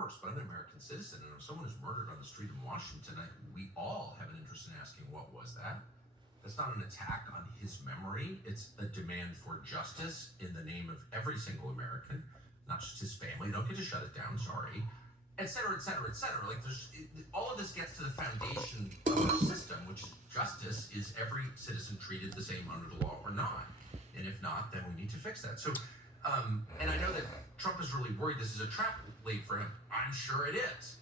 course, but I'm an American citizen, and if someone is murdered on the street in Washington, we all have an interest in asking, what was that? That's not an attack on his memory. It's a demand for justice in the name of every single American, not just his family. Don't get to shut it down, sorry. Et cetera, et cetera, et cetera. Like, all of this gets to the foundation of our system, which is justice. Is every citizen treated the same under the law or not? And if not, then we need to fix that. So, and I know that Trump is really worried this is a trap laid for him. I'm sure it is.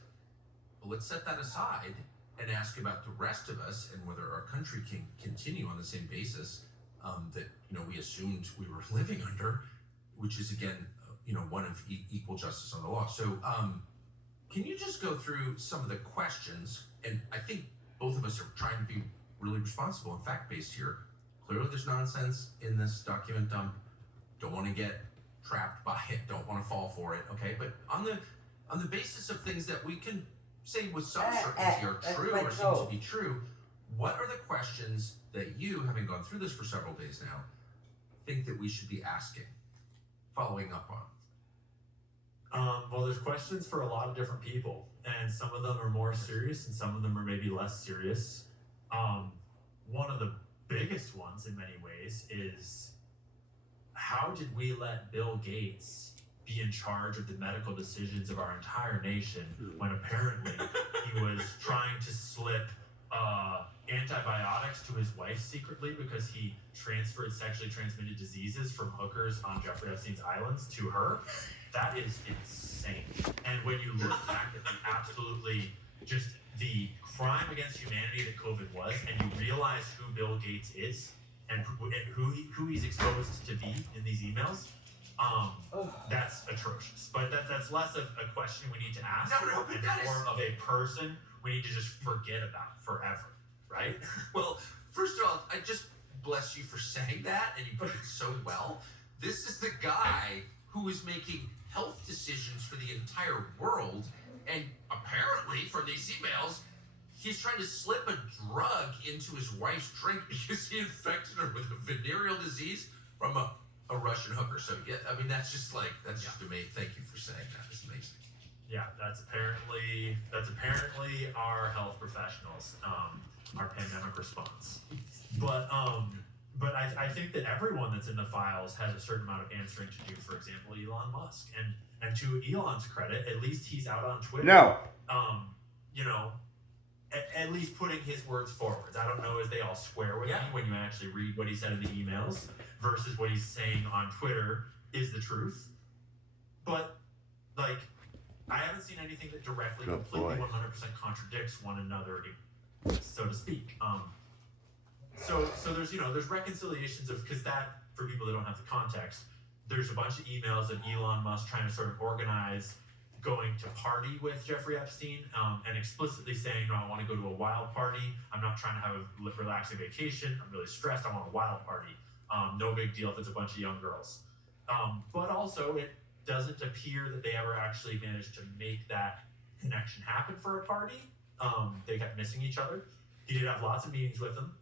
But let's set that aside and ask about the rest of us and whether our country can continue on the same basis that we assumed we were living under, which is again one of equal justice on the law. So can you just go through some of the questions? And I think both of us are trying to be really responsible and fact-based here. Clearly there's nonsense in this document dump. Don't want to get trapped by it. Don't want to fall for it. Okay, but on the basis of things that we can say with some certainty are true or seem to be true, what are the questions that you, having gone through this for several days now, think that we should be asking, following up on? Well, there's questions for a lot of different people, and some of them are more serious and some of them are maybe less serious. One of the biggest ones in many ways is, how did we let Bill Gates be in charge of the medical decisions of our entire nation when apparently he was trying to slip antibiotics to his wife secretly because he transferred sexually transmitted diseases from hookers on Jeffrey Epstein's islands to her? That is insane. And when you look back at the absolutely just the crime against humanity that COVID was, and you realize who Bill Gates is and who he's exposed to be in these emails, that's atrocious. But that's less of a question we need to ask, and more of a person we need to just forget about forever, right? Well, first of all, I just bless you for saying that, and you put it so well. This is the guy who is making health decisions for the entire world, and apparently from these emails, he's trying to slip a drug into his wife's drink because he infected her with a venereal disease from a Russian hooker. So yeah, I mean that's just amazing. Thank you for saying that. It's amazing. Yeah, that's apparently our health professionals, our pandemic response. But I think that everyone that's in the files has a certain amount of answering to do. For example, Elon Musk, and to Elon's credit, at least he's out on Twitter. No. At least putting his words forward. I don't know if they all square with me when you actually read what he said in the emails versus what he's saying on Twitter is the truth. But like, I haven't seen anything that directly completely 100% contradicts one another, so to speak. So there's reconciliations of, because that, for people that don't have the context, there's a bunch of emails of Elon Musk trying to sort of organize going to party with Jeffrey Epstein, and explicitly saying, no, I want to go to a wild party. I'm not trying to have a relaxing vacation. I'm really stressed. I want a wild party. No big deal if it's a bunch of young girls. But also, it doesn't appear that they ever actually managed to make that connection happen for a party. They kept missing each other. He did have lots of meetings with them.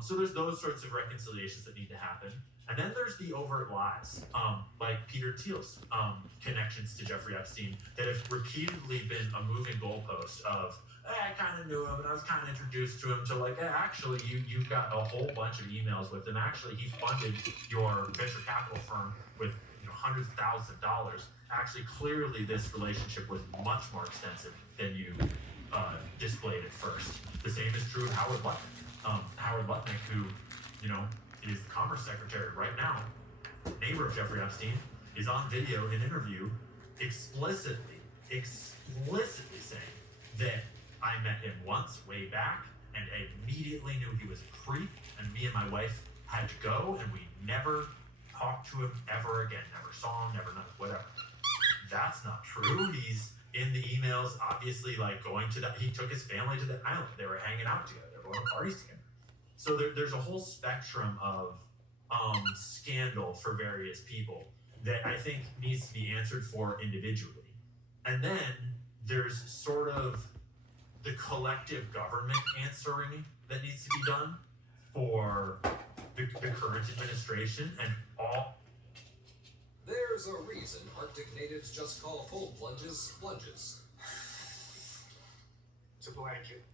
So there's those sorts of reconciliations that need to happen. And then there's the overt lies, like Peter Thiel's connections to Jeffrey Epstein that have repeatedly been a moving goalpost of, hey, I kind of knew him and I was kind of introduced to him, to like, hey, actually, you've got a whole bunch of emails with him. Actually, he funded your venture capital firm with hundreds of thousands of dollars. Actually, clearly, this relationship was much more extensive than you displayed at first. The same is true of Howard Lutnick. Howard Lutnick, who, is the Commerce Secretary right now, neighbor of Jeffrey Epstein, is on video in interview explicitly saying that I met him once way back and I immediately knew he was a creep, and me and my wife had to go, and we never talked to him ever again, never saw him, never nothing, whatever. That's not true. He's in the emails, obviously, like he took his family to the island. They were hanging out together. They were going to parties together. So there's a whole spectrum of scandal for various people that I think needs to be answered for individually. And then there's sort of the collective government answering that needs to be done for the current administration and There's a reason Arctic natives just call cold plunges splunges. It's a blanket.